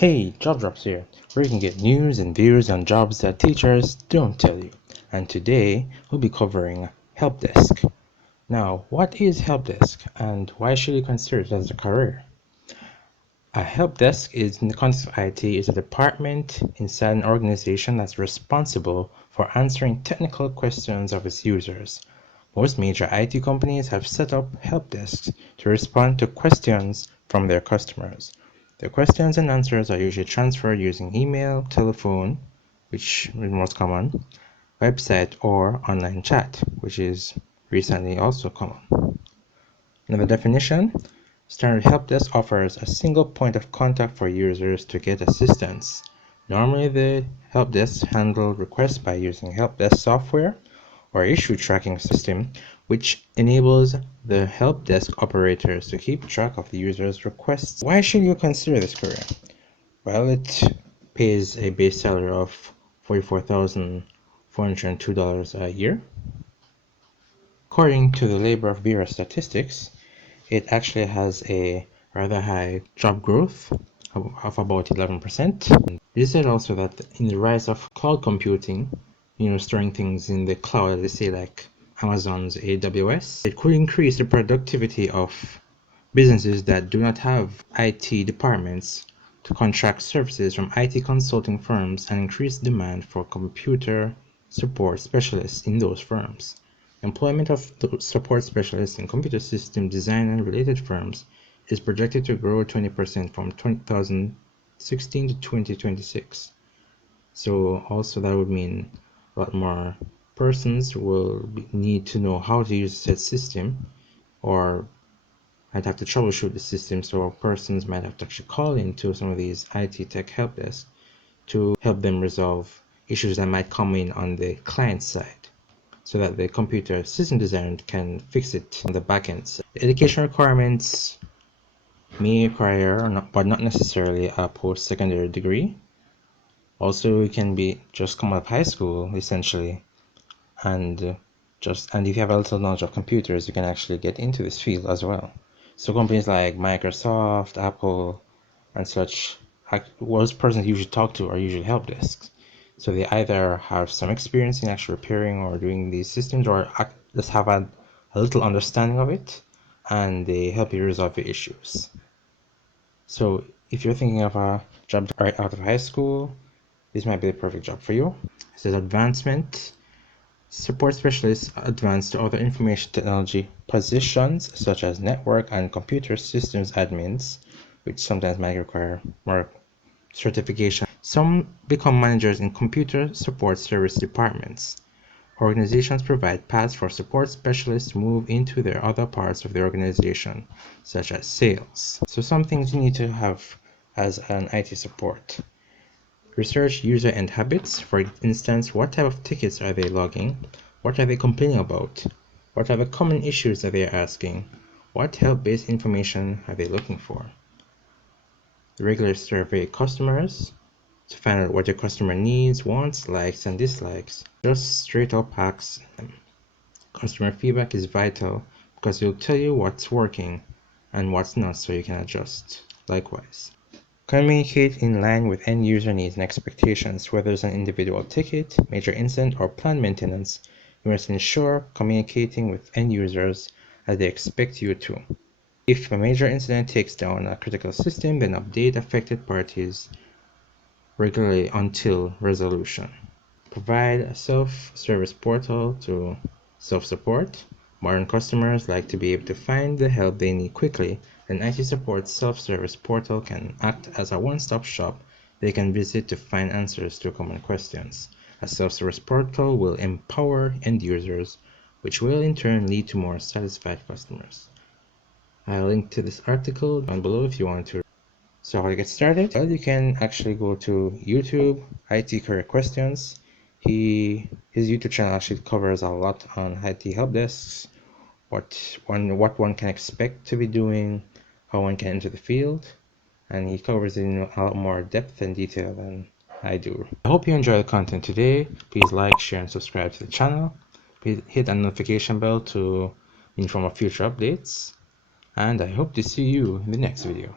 Hey, Job Drops here, where you can get news and views on jobs that teachers don't tell you. And today, we'll be covering Help Desk. Now, what is Help Desk and why should you consider it as a career? A help desk is, in the context of IT, is a department inside an organization that's responsible for answering technical questions of its users. Most major IT companies have set up help desks to respond to questions from their customers. The questions and answers are usually transferred using email, telephone, which is most common, website, or online chat, which is recently also common. Another definition: standard help desk offers a single point of contact for users to get assistance. Normally, the help desk handle requests by using help desk software or issue tracking system, which enables the help desk operators to keep track of the user's requests. Why should you consider this career? Well, it pays a base salary of $44,402 a year. According to the Labor Bureau statistics, it actually has a rather high job growth of about 11%. They said also that in the rise of cloud computing, storing things in the cloud, let's say like Amazon's AWS, it could increase the productivity of businesses that do not have IT departments to contract services from IT consulting firms and increase demand for computer support specialists in those firms. Employment of support specialists in computer system design and related firms is projected to grow 20% from 2016 to 2026. So also that would mean a lot more persons will need to know how to use said system, or might have to troubleshoot the system. So persons might have to actually call into some of these IT tech help desks to help them resolve issues that might come in on the client side, so that the computer system designer can fix it on the back end. The education requirements may require, but not necessarily, a post-secondary degree. Also, you can be just come out of high school essentially, and if you have a little knowledge of computers, you can actually get into this field as well. So companies like Microsoft, Apple, and such, those persons you usually talk to are usually help desks. So they either have some experience in actually repairing or doing these systems, or just have a little understanding of it, and they help you resolve your issues. So if you're thinking of a job right out of high school, this might be the perfect job for you. It says advancement. Support specialists advance to other information technology positions such as network and computer systems admins, which sometimes might require more certification. Some become managers in computer support service departments. Organizations provide paths for support specialists to move into their other parts of the organization, such as sales. So some things you need to have as an IT support: research user end habits. For instance, what type of tickets are they logging? What are they complaining about? What are the common issues that they are asking? What help-based information are they looking for? Regular survey customers to find out what your customer needs, wants, likes, and dislikes. Just straight up ask them. Customer feedback is vital because it'll tell you what's working and what's not, so you can adjust. Likewise, communicate in line with end user needs and expectations. Whether it's an individual ticket, major incident, or planned maintenance, you must ensure communicating with end users as they expect you to. If a major incident takes down a critical system, then update affected parties regularly until resolution. Provide a self-service portal to self-support. Modern customers like to be able to find the help they need quickly. An IT support self-service portal can act as a one-stop shop they can visit to find answers to common questions. A self-service portal will empower end users, which will in turn lead to more satisfied customers. I'll link to this article down below if you want to. So how to get started? Well, you can actually go to YouTube, IT Career Questions. His YouTube channel actually covers a lot on IT help desks, what one can expect to be doing, how one can enter the field, and he covers it in a lot more depth and detail than I do. I hope you enjoy the content today. Please like, share, and subscribe to the channel. Please hit the notification bell to inform of future updates, and I hope to see you in the next video.